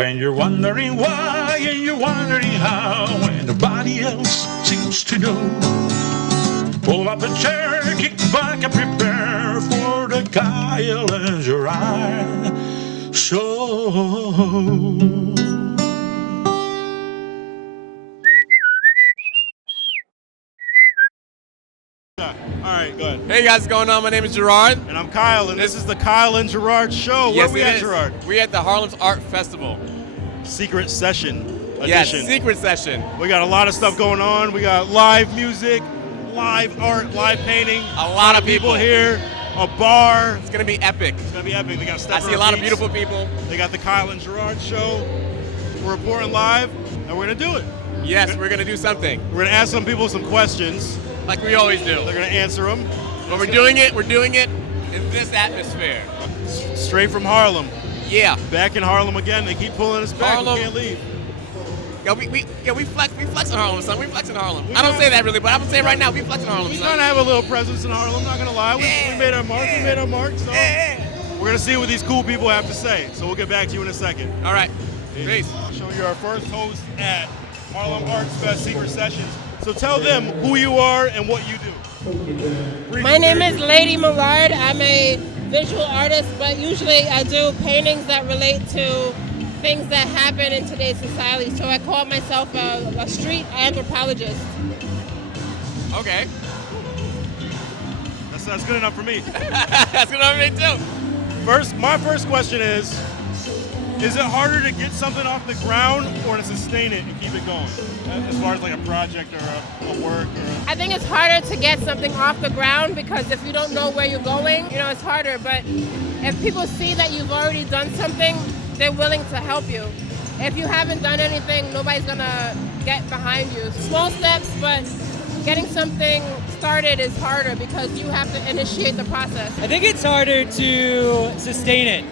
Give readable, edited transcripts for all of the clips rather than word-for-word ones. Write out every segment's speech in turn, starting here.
When you're wondering why and you're wondering how, and nobody else seems to know, pull up a chair, kick back and prepare for the Keyon and Gerard show. All right, go ahead. Hey guys, what's going on? My name is Gerard. And I'm Kyle, and this is the Kyle and Gerard show. Where are we at, Gerard? We're at the Harlem's Art Festival. Secret Session edition. Yes, secret session. We got a lot of stuff going on. We got live music, live art, live painting. A lot of people here. A bar. It's gonna be epic. It's gonna be epic. They got I see a lot of beautiful people. They got the Kyle and Gerard show. We're reporting live, and we're gonna do it. Yes, we're gonna do something. We're gonna ask some people some questions. Like we always do. They're gonna answer them. But we're doing it in this atmosphere. Straight from Harlem. Yeah. Back in Harlem again. They keep pulling us back. Harlem. We can't leave. We flex in Harlem, son. We flex in Harlem. I don't say that really, but I'm gonna say it right now. We flex in Harlem, We're son. trying to have a little presence in Harlem. Not gonna lie. We made our mark. We made our mark. So we're gonna see what these cool people have to say. So we'll get back to you in a second. All right. Peace. So you're our first host at Harlem Arts Fest Secret Sessions. So tell them who you are and what you do. My name is Lady Millard. I'm a visual artist, but usually I do paintings that relate to things that happen in today's society. So I call myself a street anthropologist. Okay. That's good enough for me. That's good enough for me too. My first question is it harder to get something off the ground or to sustain it and keep it going? As far as like a project or a work I think it's harder to get something off the ground because if you don't know where you're going, it's harder. But if people see that you've already done something, they're willing to help you. If you haven't done anything, nobody's gonna get behind you. Small steps, but getting something started is harder because you have to initiate the process. I think it's harder to sustain it.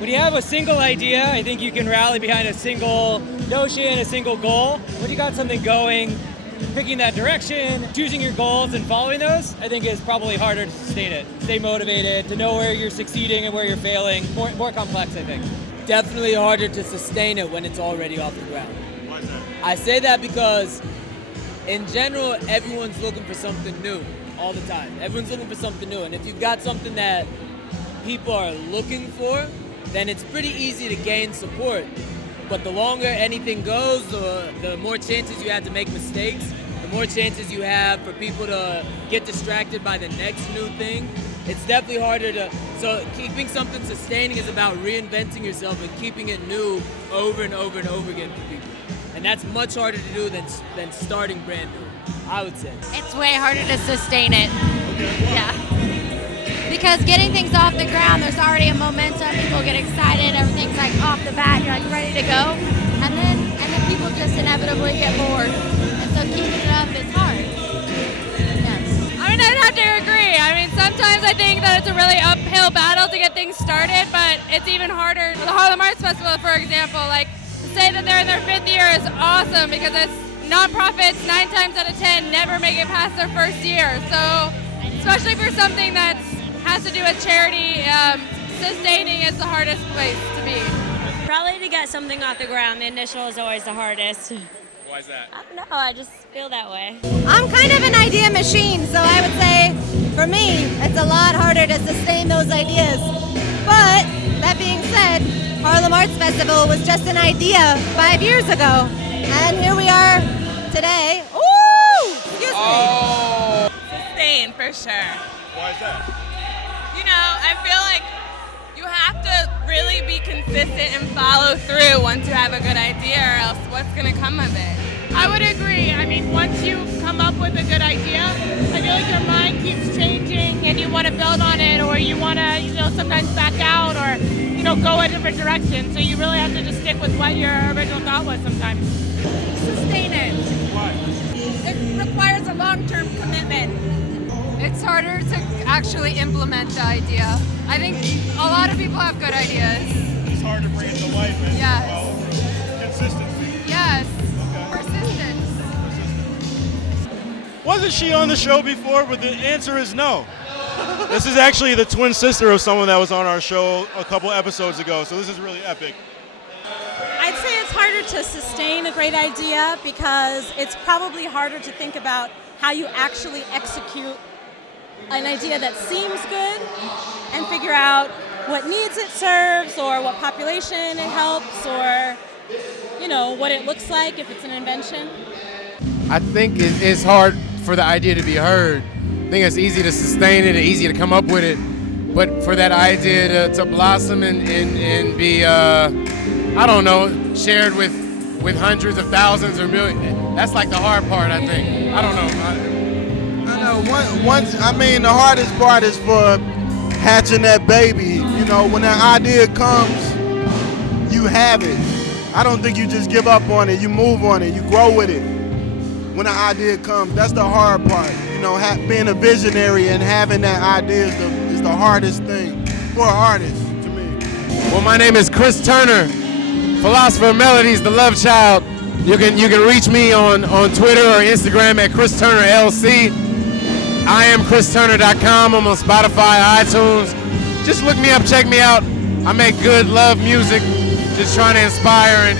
When you have a single idea, I think you can rally behind a single notion, a single goal. When you got something going, picking that direction, choosing your goals and following those, I think is probably harder to sustain it. Stay motivated, to know where you're succeeding and where you're failing. More complex, I think. Definitely harder to sustain it when it's already off the ground. Why is that? I say that because in general, everyone's looking for something new all the time. Everyone's looking for something new. And if you've got something that people are looking for, then it's pretty easy to gain support. But the longer anything goes, the more chances you have to make mistakes, the more chances you have for people to get distracted by the next new thing. It's definitely harder so keeping something sustaining is about reinventing yourself and keeping it new over and over and over again for people. And that's much harder to do than starting brand new, I would say. It's way harder to sustain it. Okay. Yeah. Because getting things off the ground, there's already a momentum, people get excited, everything's like off the bat, you're like ready to go. And then people just inevitably get bored. And so keeping it up is hard. Yes. I mean, I'd have to agree. I mean, sometimes I think that it's a really uphill battle to get things started, but it's even harder. The Harlem Arts Festival, for example, like to say that they're in their 5th year is awesome because it's nonprofits 9 times out of 10 never make it past their 1st year. So especially for something that has to do with charity, sustaining is the hardest place to be. Probably to get something off the ground, the initial is always the hardest. Why is that? I don't know, I just feel that way. I'm kind of an idea machine, so I would say for me, it's a lot harder to sustain those ideas. But that being said, Harlem Arts Festival was just an idea 5 years ago, and here we are today. Ooh! Excuse me. Sustain, for sure. Why is that? I feel like you have to really be consistent and follow through once you have a good idea, or else what's going to come of it? I would agree. I mean, once you come up with a good idea, I feel like your mind keeps changing and you want to build on it, or you want to, sometimes back out or, go a different direction. So you really have to just stick with what your original thought was sometimes. Sustain it. Why? It requires a long-term commitment. It's harder to actually implement the idea. I think a lot of people have good ideas. It's hard to bring it to life and Yes. follow through. Consistency. Yes. Okay. Persistence. Wasn't she on the show before? But the answer is no. This is actually the twin sister of someone that was on our show a couple episodes ago, so this is really epic. I I'd say it's harder to sustain a great idea because it's probably harder to think about how you actually execute an idea that seems good and figure out what needs it serves or what population it helps or, you know, what it looks like if it's an invention. I think it's hard for the idea to be heard. I think it's easy to sustain it and easy to come up with it. But for that idea to blossom and be, I don't know, shared with hundreds of thousands or millions, that's like the hard part, I think. I don't know. I know. The hardest part is for hatching that baby. You know, when that idea comes, you have it. I don't think you just give up on it. You move on it. You grow with it. When the idea comes, that's the hard part. You know, being a visionary and having that idea is the hardest thing for an artist to me. Well, my name is Chris Turner, philosopher of melodies, the love child. You can reach me on Twitter or Instagram at Chris Turner LC. I am ChrisTurner.com. I'm on Spotify, iTunes. Just look me up, check me out. I make good love music, just trying to inspire.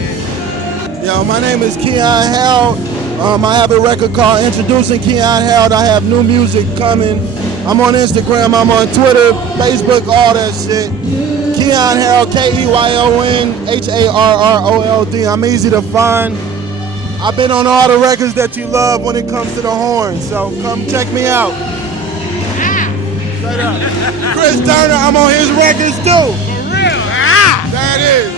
Yo, my name is Keyon Harrold. I have a record called Introducing Keyon Harrold. I have new music coming. I'm on Instagram, I'm on Twitter, Facebook, all that shit. Keyon Harrold, KeyonHarrold. I'm easy to find. I've been on all the records that you love when it comes to the horn, so come check me out. Straight up. Chris Turner, I'm on his records too. For real? There it is.